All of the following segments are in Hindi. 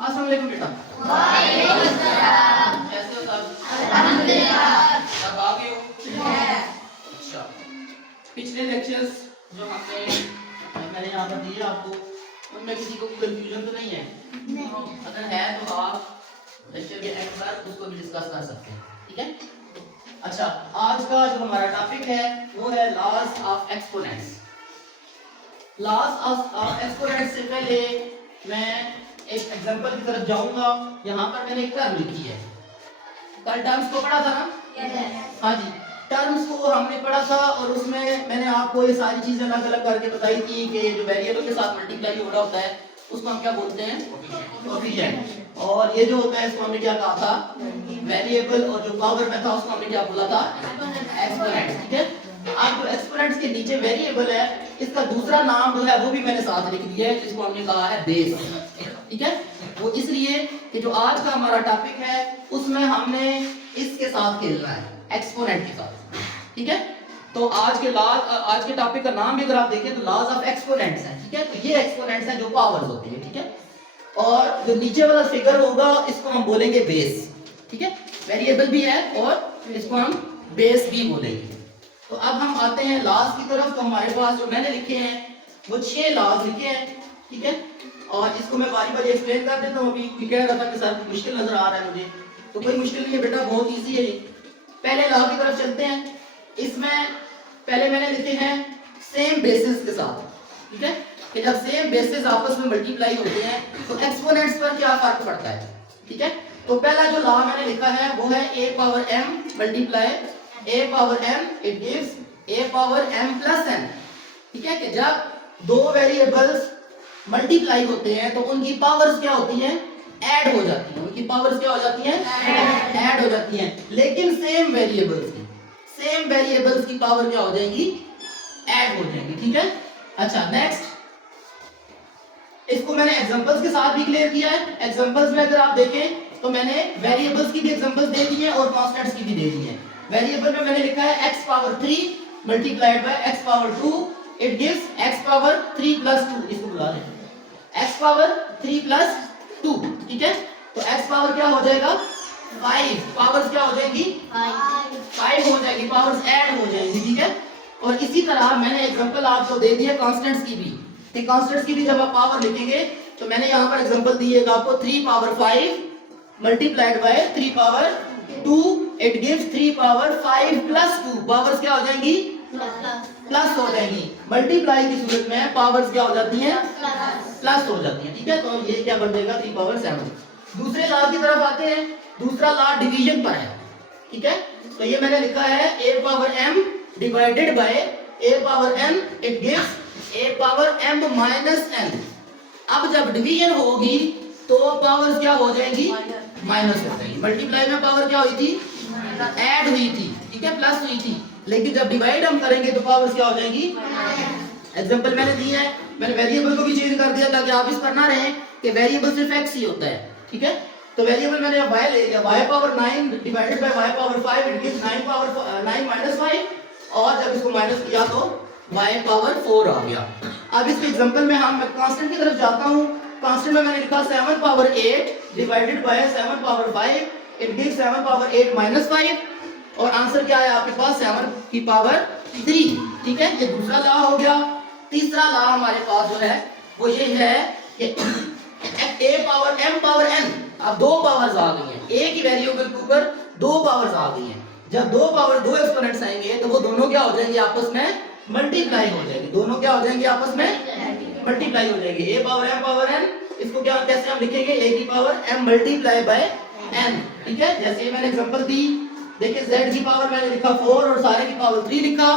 अस्सलाम वालेकुम बेटा। वालेकुम अस्सलाम। कैसे हो सब? अल्हम्दुलिल्लाह। सब आ गए हो? अच्छा, पिछले लेक्चर्स जो मैंने यहाँ पर दिए आपको, उनमें किसी को कंफ्यूजन तो नहीं है? नहीं। अगर है तो आप लेक्चर के एंड पर उसको भी डिस्कस कर सकते हैं, ठीक है? अच्छा, आज का जो हमारा टॉपिक है वो है laws of exponents. Laws of exponents से पहले मैं एक एग्जांपल की तरफ जाऊंगा। यहाँ पर मैंने एक टर्म लिखी है। कल टर्म्स को पढ़ा था ना? यस। हाँ जी, टर्म्स को हमने पढ़ा था और उसमें मैंने आपको ये सारी चीजें अलग अलग करके बताई थी कि जो वेरिएबल के साथ मल्टीप्लाई हो रहा होता है उसको हम क्या बोलते हैं? कोएफिशिएंट। और ये जो होता है इसको हमने क्या कहा था? वेरिएबल। और जो पावर में था उसको हमने क्या बोला था? एक्सपोनेंट। ठीक है, अब जो एक्सपोनेंट्स के नीचे वेरिएबल है इसका दूसरा नाम जो है वो भी मैंने साथ लिख दिया है, जिसको हमने कहा है बेस। ठीक है, वो इसलिए कि जो आज का हमारा टॉपिक है उसमें हमने इसके साथ खेलना है, एक्सपोनेंट के साथ। ठीक है, तो आज के टॉपिक का नाम भी अगर आप देखें तो लॉज ऑफ एक्सपोनेंट्स है। ठीक है, तो ये एक्सपोनेंट्स हैं जो पावर्स होती है। ठीक है, और जो नीचे वाला फिगर होगा इसको हम बोलेंगे बेस। ठीक है, वेरिएबल भी है और इसको हम बेस भी बोलेंगे। तो अब हम आते हैं लॉज की तरफ। तो हमारे पास जो मैंने लिखे हैं वो 6 लॉज लिखे हैं। ठीक है, और इसको मैं बारी बारी एक्सप्लेन कर देता हूँ। अभी कह रहा था कि सर मुश्किल नजर आ रहा है मुझे, तो कोई मुश्किल नहीं है बेटा, बहुत इजी है ये। पहले लॉ की तरफ चलते हैं। इसमें पहले मैंने लिखे हैं सेम बेसिस के साथ। ठीक है, कि जब सेम बेसिस आपस में मल्टीप्लाई होते हैं तो एक्सपोनेंट्स पर क्या फर्क पड़ता है। ठीक है, तो पहला जो लॉ मैंने लिखा है वो है a power m multiply a power m it gives a power m plus n। ठीक है, कि जब दो वेरिएबल्स मल्टीप्लाई होते हैं तो उनकी पावर्स क्या होती हैं? ऐड हो जाती हैं। उनकी पावर्स क्या हो जाती हैं? ऐड हो जाती हैं। लेकिन सेम वेरिएबल्स की पावर क्या हो जाएगी? ऐड हो जाएगी। ठीक है, अच्छा नेक्स्ट, इसको मैंने एग्जांपल्स के साथ भी क्लियर किया है। एग्जांपल्स में अगर आप देखें तो मैंने वेरिएबल्स की भी एग्जांपल्स दे दी है और कांस्टेंट्स की भी दे दी है। वेरिएबल में मैंने लिखा है x power 3 multiplied by x power 2 it gives x power 3 plus 2। इसको बुला लें x पावर 3 प्लस 2। ठीक है, तो x पावर क्या हो जाएगा? 5। पावर्स क्या हो जाएगी? 5 हो जाएगी, पावर्स ऐड हो जाएंगी। ठीक है, और इसी तरह मैंने एग्जांपल आपको दे दिया कांस्टेंट्स की भी। तो कांस्टेंट्स की भी जब आप पावर लिखेंगे तो मैंने यहाँ पर एग्जांपल दिएगा आपको 3 power 5 multiplied by 3 power 2 it gives 3 power 5 plus 2। Powers क्या हो जाएंगी? प्लस हो जाएंगी। मल्टीप्लाई की सूरत में पावर्स क्या हो जाती हैं? प्लस हो जाती हैं। ठीक है, तो ये क्या बन जाएगा? 3 पावर 7। दूसरे लॉ की तरफ आते हैं। दूसरा लॉ डिवीजन पर है। ठीक है, तो ये मैंने लिखा है a power m divided by a power n it gives a power m minus n। अब जब डिवीजन होगी तो पावर्स क्या हो जाएंगी? माइनस हो जाएगी। मल्टीप्लाई में पावर क्या हुई थी? ऐड हुई थी। ठीक है, प्लस हुई थी। लेकिन जब डिवाइड हम करेंगे तो पावर्स क्या हो जाएंगी? एग्जांपल मैंने दिए हैं। मैंने वेरिएबल को भी चेंज कर दिया ताकि आप इस पर ना रहे कि वेरिएबल सिर्फ x ही होता है। ठीक है, तो वेरिएबल मैंने y ले लिया, y power 9 divided by y power 5 it gives 9 power 9 minus 5। और जब इसको माइनस किया तो y पावर 4 आ गया। अब इसके एग्जांपल में हम कांस्टेंट की तरफ जाता हूं। कांस्टेंट में मैंने लिखा 7 power 8 divided by 7 power 5 it gives 7 power 8 minus 5। और आंसर क्या है आपके पास? 7 की पावर 3। ठीक है, ये दूसरा लॉ हो गया। तीसरा लॉ हमारे पास जो है वो ये है कि a power m power n। अब दो पावर्स आ गई हैं, एक ही वेरिएबल के ऊपर दो पावर्स आ गई हैं। जब दो पावर दो एक्सपोनेंट्स आएंगे तो वो दोनों क्या हो जाएंगे? आपस में मल्टीप्लाई हो जाएंगे। दोनों क्या हो जाएंगे? आपस में मल्टीप्लाई हो जाएंगे। a power m power n, इसको क्या कैसे हम लिखेंगे? a की power m multiply by n। ठीक है, जैसे मैंने एग्जांपल दी, देखिए z की पावर मैंने लिखा 4 और सारे की पावर 3 लिखा,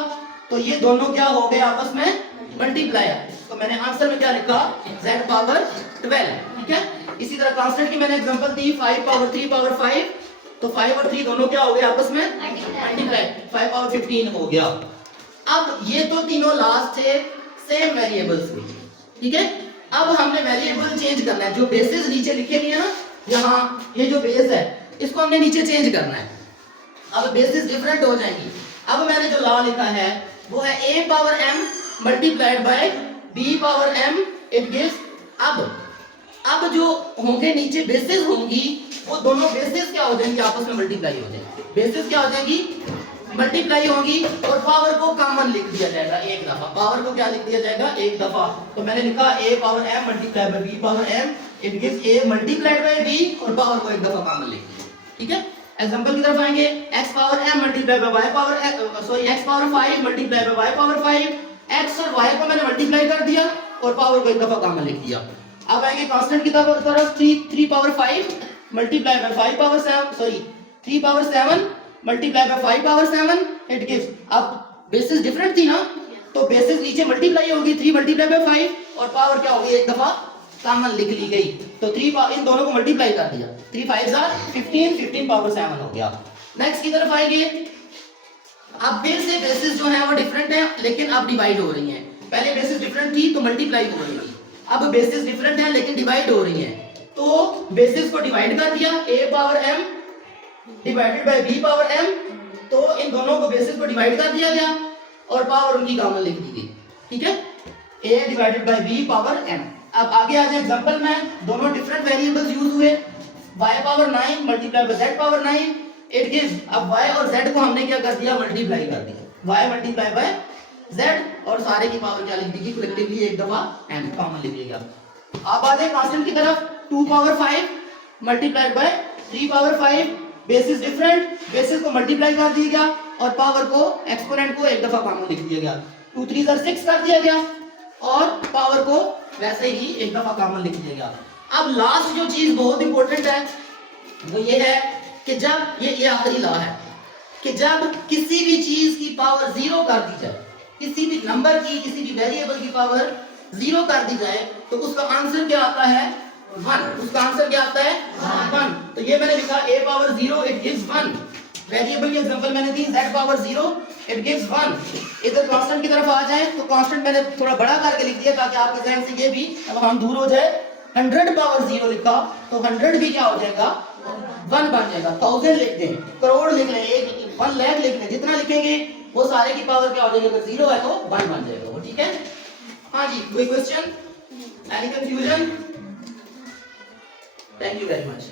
तो ये दोनों क्या हो गए? आपस में मल्टीप्लाई। तो मैंने आंसर में क्या लिखा? z power 12। ठीक है, इसी तरह कांस्टेंट की मैंने एग्जांपल दी 5 पावर 3 पावर 5, तो 5 और 3 दोनों क्या हो गए? आपस में मल्टीप्लाई। 5 पावर 15 हो गया। अब ये तो तीनों लास्ट थे सेम वेरिएबल्स के। ठीक है, अब हमने वेरिएबल चेंज करना है। जो बेसिस नीचे लिखे हुए हैं ना, यहाँ ये जो बेस है इसको हमने नीचे चेंज करना है। अब बेसिस डिफरेंट हो जाएंगी। अब मैंने जो लॉ लिखा है वो है a power m multiplied by b power m it gives. अब अब जो होंगे नीचे बेसिस होंगी, वो दोनों बेसिस क्या हो जाएंगी, आपस में मल्टीप्लाई हो जाएंगी। बेसिस क्या हो जाएगी, मल्टीप्लाई होंगी, और पावर को कॉमन लिख दिया जाएगा एक दफा। पावर को क्या लिख दिया जाएगा, एक दफा। तो मैंने लिखा a power m multiply by b power m, it gives a multiplied by b, और पावर को एक दफा कॉमन लिख दिया। ठीक है, एग्जांपल की तरफ आएंगे। x power m multiply by y power sorry x power 5 multiply by y power 5, x और y को मैंने मल्टीप्लाई कर दिया और पावर को एक दफा कॉमन लिख दिया। अब आएंगे कांस्टेंट की तरफ, 3 power 5 multiply by 5 power 7 sorry 3 power 7 multiply by 5 power 7, it gives, अब बेसिस डिफरेंट थी ना, तो बेसिस नीचे मल्टीप्लाई होगी, 3 मल्टीप्लाई बाय 5, और पावर क्या होगी, एक दफा कॉमन लिख ली गई। तो 3 इन दोनों को मल्टीप्लाई कर दिया, 3 5 आर 15, 15 पावर 7 हो गया। नेक्स्ट की तरफ आएंगे। अब फिर से बेसिस जो है वो डिफरेंट है, लेकिन अब डिवाइड हो रही हैं। पहले बेसिस डिफरेंट थी तो मल्टीप्लाई हो रही थी, अब बेसिस डिफरेंट है लेकिन डिवाइड हो रही हैं। तो बेसिस को डिवाइड कर दिया, a power m divided by b power m, तो इन दोनों को बेसिस को डिवाइड कर दिया गया और पावर उनकी कॉमन लिख दी गई। ठीक है, a divided by b power m। अब आगे आ जाए एग्जांपल में, दोनों डिफरेंट वेरिएबल्स यूज हुए, y power 9 multiply by z power 9, it gives, अब y और z को हमने क्या कर दिया, मल्टीप्लाई कर दिया, y मल्टीप्लाई बाय z, और सारे की पावर क्या लिख दी गई, कलेक्टिवली एक दफा m कॉमन लिख दिया गया। अब आ जाए कांस्टेंट की तरफ, 2 power 5 multiplied by 3 power 5, basis different, basis को मल्टीप्लाई कर दिया गया और पावर को, एक्सपोनेंट को एक दफा कॉमन लिख दिया गया, 2 3 6 कर दिया गया और पावर को वैसे ही एक दफा कॉमन लिख दिया गया। अब लास्ट जो चीज बहुत इंपॉर्टेंट है वो ये है कि जब ये आखिरी लॉ है कि जब किसी भी चीज की पावर 0 कर दी जाए, किसी भी नंबर की, किसी भी वेरिएबल की पावर 0 कर दी जाए, तो उसका आंसर क्या आता है, 1। उसका आंसर क्या आता है, 1। तो ये मैंने लिखा a power 0 it gives 1। Variable की एग्जांपल मैंने दी, z पावर 0 इट गिव्स 1। इधर कांस्टेंट की तरफ आ जाए तो कांस्टेंट मैंने थोड़ा बड़ा करके लिख दिया ताकि आपके ध्यान से ये भी अब हम दूर हो जाए। 100 पावर 0 लिखा तो 100 भी क्या हो जाएगा, 1 बन जाएगा। 1000 लिख दें, करोड़ लिख लें, 1 लाख लिख लें, जितना लिखेंगे वो सारे की पावर क्या हो जाएगी, अगर 0 है तो 1 बन जाएगा वो। ठीक है, हाँ जी, कोई question, any confusion? Thank you very much.